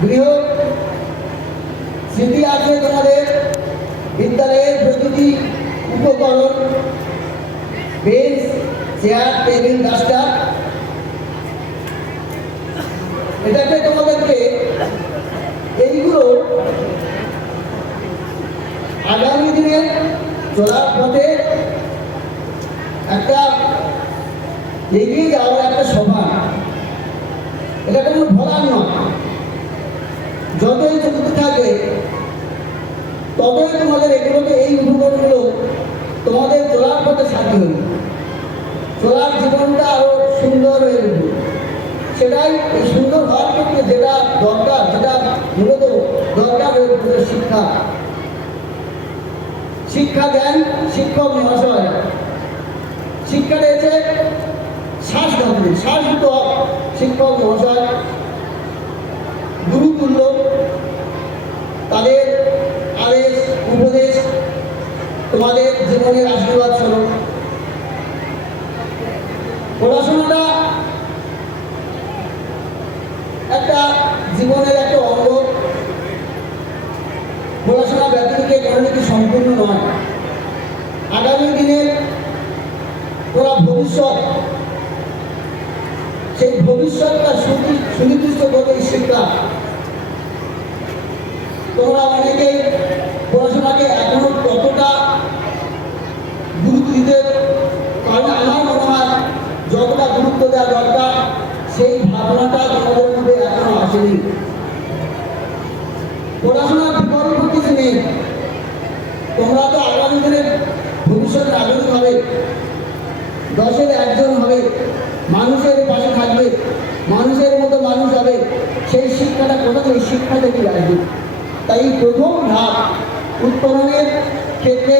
গৃহ স্মৃতি আছে তোমাদের বিদ্যালয়ের প্রতিটি উপকরণ, বেঞ্চ, চেয়ার, টেবিল, ডাস্টার। এটাকে তোমাদেরকে এইগুলো আগামী দিনে চলার পথে একটা এগিয়ে যাওয়ার একটা সভা। এটা কোনো ভোলার নয়। যতই চলতে থাকবে ততই তোমাদের এগুলোকে, এই উপকরণগুলো তোমাদের চলার পথে সাথী হবে, চলার জীবনটা আরো সুন্দর হয়ে উঠবে। সেটাই এই সুন্দর হওয়ার ক্ষেত্রে যেটা দরকার, যেটা মূলত দরকার হয়ে উঠবে শিক্ষা। শিক্ষা দেন শিক্ষক মহাশয়। শিক্ষা দিয়েছে শাসযুত শিক্ষক মহাশয়, গুরুতুল্য। তাদের আদেশ উপদেশ তোমাদের জীবনের আশীর্বাদ স্বরূপ। পড়াশোনাটা একটা জীবনের একটা অঙ্গ। পড়াশোনা ব্যক্তিকে কোনো কি সম্পূর্ণ নয়। আগামী দিনে ওরা ভবিষ্যৎ, সেই ভবিষ্যৎটা সুনির্দিষ্ট করবে শিক্ষা। তোমরা অনেকেই পড়াশোনাকে এখনো ততটা গুরুত্ব দিতে পারবে। আমার মনে হয় যতটা গুরুত্ব দেওয়া দরকার সেই ভাবনাটা তোমাদের মধ্যে এখনো আসেনি। পড়াশোনার বিকল্প কিছু নেই। তোমরা তো আগামী দিনের ভবিষ্যৎ নাগরিক হবে, 10-এর 1জন হবে, মানুষের পাশে থাকবে, মানুষের মতো মানুষ হবে। সেই শিক্ষাটা কোথা থেকে? শিক্ষা থেকে আসবে। তাই প্রথম ধাপ উত্তরণের ক্ষেত্রে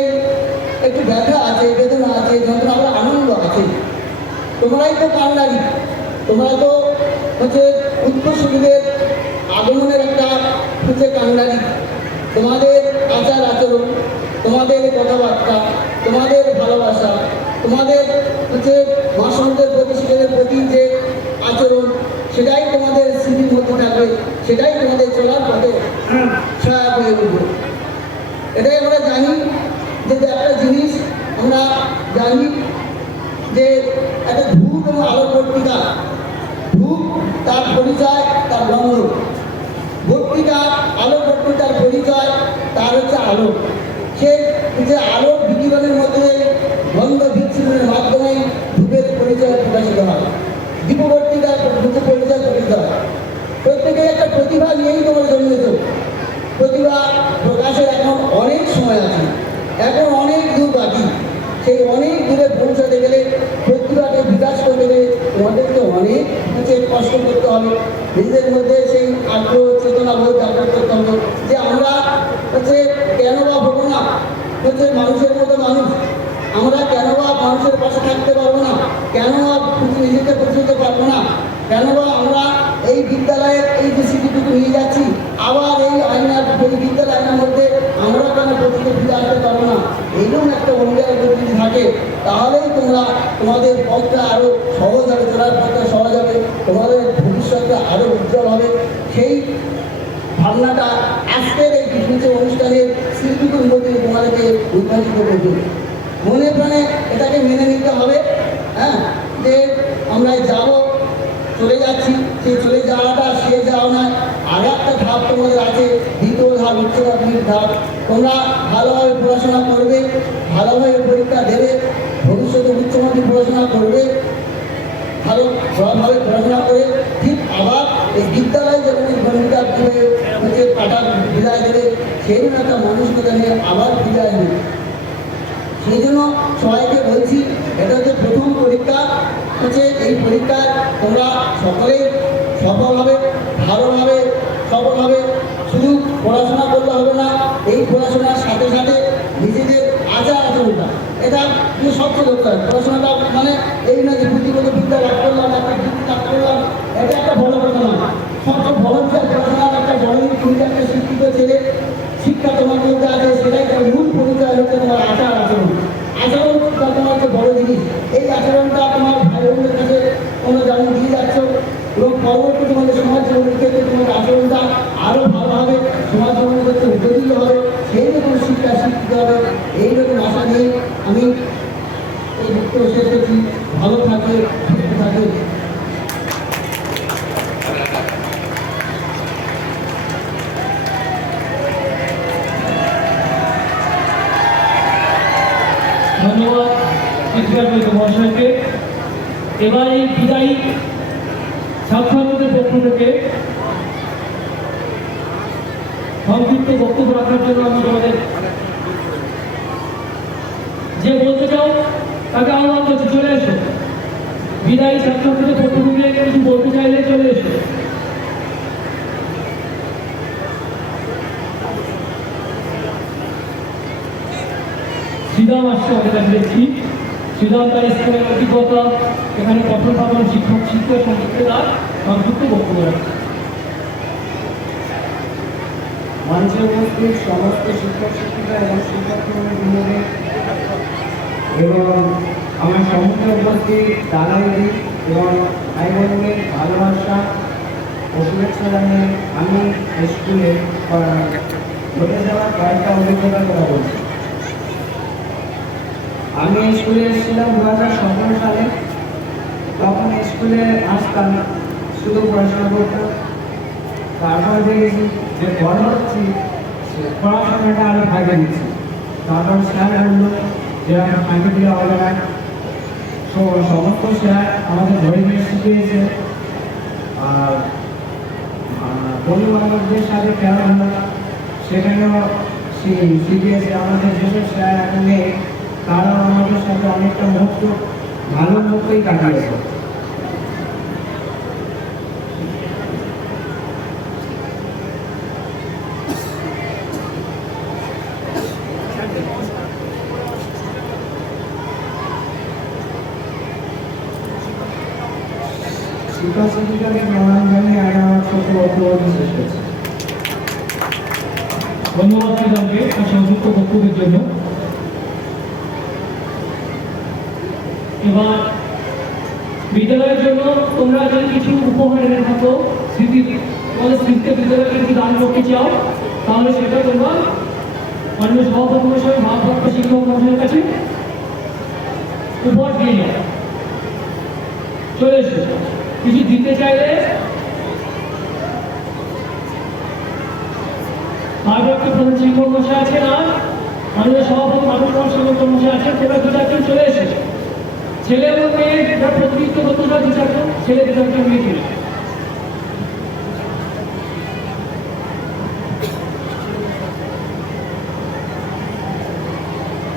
একটু ব্যথা আছে, বেদনা আছে, যন্ত্রণা, আনন্দ আছে। তোমরাই তো কান্ডারি, তোমরা তো উত্তরসূরিদের আগমনের একটা কান্ডারি। তোমাদের আচার আচরণ, তোমাদের কথাবার্তা, তোমাদের ভালোবাসা, তোমাদের মা সন্তানের প্রতি, শিশুদের প্রতি যে আচরণ, সেটাই তোমাদের স্মৃতির মধ্যে থাকবে, সেটাই তোমাদের চলার পথে সহায়ক হয়ে উঠবে। এটাই আমরা জানি যে একটা জিনিস আমরা জানি যে একটা ধূপ এবং আলোর পত্রিকা। ধূপ তার পরিচয়, তার গন্ধ। পত্রিকা, আলো পত্রিকার পরিচয় তার হচ্ছে আলো। সে যে আলো বিকিরণের মধ্যে গন্ধ বিচ্ছিন্নের মাধ্যমে ধূপের পরিচয় প্রকাশিত হয়, দীপবর্তিকার পরিচয় প্রকাশিত হয়। প্রত্যেকের একটা প্রতিভা নিয়েই তোমার জন্মেছ। প্রতিভা প্রকাশের এখন অনেক সময় আছে, এখন অনেক দূর বাকি। সেই অনেক দূরে পৌঁছাতে গেলে, প্রতিভাকে বিকাশ করতে গেলে তোমাদেরকে অনেক কষ্ট করতে হবে। নিজেদের মধ্যে সেই আগ্রহ, চেতনা বোধ জাগ্রত করতে হবে যে আমরা কেন বা হবো না মানুষের মতো মানুষ। আমরা কেন বা মানুষের পাশে থাকতে পারবো না? কেন বা নিজেকে প্রতিনিধিত্ব পারবো না? কেন বা আমরা এই বিদ্যালয়ের এই যে স্মৃতিটুকু নিয়ে যাচ্ছি, আবার এই আইনার বিদ্যালয়ের মধ্যে আমরা কেন প্রতিনিধিত্ব ফিরে আসতে পারবো না? এইরকম একটা অঙ্গীকার যদি থাকে, তাহলেই তোমরা তোমাদের পথটা আরো সহজ হবে, চলার পথটা সহজ হবে, তোমাদের ভবিষ্যৎটা আরো উজ্জ্বল হবে। সেই ভাবনাটা আজকের এই কিছু অনুষ্ঠানের শিল্পীদের মধ্যে তোমাদেরকে উদ্ভাসিত করবে। মনে প্রাণে এটাকে মেনে নিতে হবে। হ্যাঁ, যে আমরা যাব, চলে যাচ্ছি, সেই চলে যাওয়াটা শেষ যাওয়া না, আর একটা ধাপ তোমাদের আছে, দ্বিতীয় ধাপ, উচ্চ মাধ্যমিক ধাপ। তোমরা ভালোভাবে পড়াশোনা করবে, ভালোভাবে পরীক্ষা দেবে, ভবিষ্যতে উচ্চ মাধ্যমিক পড়াশোনা করবে, ভালোভাবে পড়াশোনা করে ঠিক আবার এই বিদ্যালয়ে যখন ভূমিকা পাঠা বিদায় দেবে, সেই জন্য একটা মানুষকে নিয়ে আবার ফিরে আসবে। সেই জন্য সবাইকে বলছি, এটা হচ্ছে প্রথম পরীক্ষা। এই পরীক্ষায় তোমরা সকলেই সফল হবে, ভালোভাবে সফল হবে। শুধু পড়াশোনা করলে হবে না, এই পড়াশোনার সাথে সাথে নিজেদের আচার আচরণটা, এটা সবচেয়ে দরকার। পড়াশোনাটা মানে এই না যে পুঁথিগত বিদ্যা লাভ করলাম, একটা ডিগ্রি লাভ করলাম, এটা একটা বড় কথা নয়। সবচেয়ে বড় পড়াশোনার একটা বড় তুমি একটা শিক্ষিত ছেলে, শিক্ষা তোমার মধ্যে আছে, সেটাই তার মূল পরিচয় হচ্ছে তোমার আচার আচরণ। আচরণটা তোমার হচ্ছে বড় জিনিস। এই আচরণটা তোমার ভাই বোনদের কাছে তোমরা যেমন দিয়ে যাচ্ছ, এবং পরবর্তী তোমাদের সমাজ জীবনের ক্ষেত্রে তোমার আচরণটা বিচারপতি মহাশয়কে এবার এই বিদায়ী ছাত্রছাত্রীদের পক্ষ থেকে সংক্ষিপ্ত বক্তব্য রাখার জন্য আমি তোমাদের যে বলতে চাও তাকে আহ্বান করছি, চলে এসো। বিদায়ী ছাত্রছাত্রীদের পক্ষ থেকে কিছু বলতে চাইলে চলে এসো। শ্রীরাম আসছে আমাদের কাছে দেখছি। শ্রীরাম তার স্কুলের অভিজ্ঞতা, এখানে পঠন পাঠন শিক্ষক শিক্ষক সম্পর্কে তার সংক্ষিপ্ত বক্তব্য রাখছে। মঞ্চে উপস্থিত সমস্ত শিক্ষক শিক্ষিকা এবং শিক্ষার্থীবৃন্দকে এবং আমার সম্মুখে উপস্থিত দাদা দিদি এবং ভাই বোনদের ভালোবাসা ও শুভেচ্ছা জানিয়ে আমি স্কুলে ঘটে যাওয়া কয়েকটা অভিজ্ঞতার কথা বলছি। আমি স্কুলে এসেছিলাম 2017 সালে। তখন স্কুলে আসতাম, শুধু পড়াশোনা করতাম। তারপর দেখেছি যে বড় হচ্ছি, পড়াশোনাটা আরো ভাগে দিচ্ছি। তারপর স্যার বললো যে আমার ফাঁকে দিলে হবে না। সমস্ত স্যার আমাদের ধরে নিয়ে শিখিয়েছে। আর বন্ধু বান্ধবদের সাথে খেলাধুলা সেখানেও শিখিয়েছে। আমাদের যেসব স্যার এখন নেই তারাও আমাদের সাথে অনেকটা মুহূর্ত ভালো মুহূর্তই কাটিয়েছে। শিক্ষক শিক্ষিকাকে প্রণাম জানিয়ে আমি আমার ছোট বক্তব্য শেষ করছি। ধন্যবাদ শ্রীরামকে তার সংযুক্ত বক্তব্যের জন্য। এবার বিদ্যালয়ের জন্য তোমরা যদি কিছু উপহার এনে থাকো, স্মৃতি তোমাদের স্মৃতিতে বিদ্যালয়কে যদি দান করতে চাও, তাহলে সেটা তোমরা মাননীয় সভাপতি মহাশয় ভারপ্রাপ্ত শিক্ষক মহাশয়ের কাছে উপহার দিয়ে যাও। চলে এসো। কিছু দিতে চাইলে ভারপ্রাপ্ত প্রধান শিক্ষক মহাশয় আছেন আর মাননীয় সভাপতি মাননীয় শিক্ষক মহাশয় আছেন। তোমরা দু চারজন চলে এসেছে। ছেলে এবং মেয়ে প্রতিনিধিত্ব করতে চাও, দু চারজন ছেলে দু চারজন মেয়ে চলে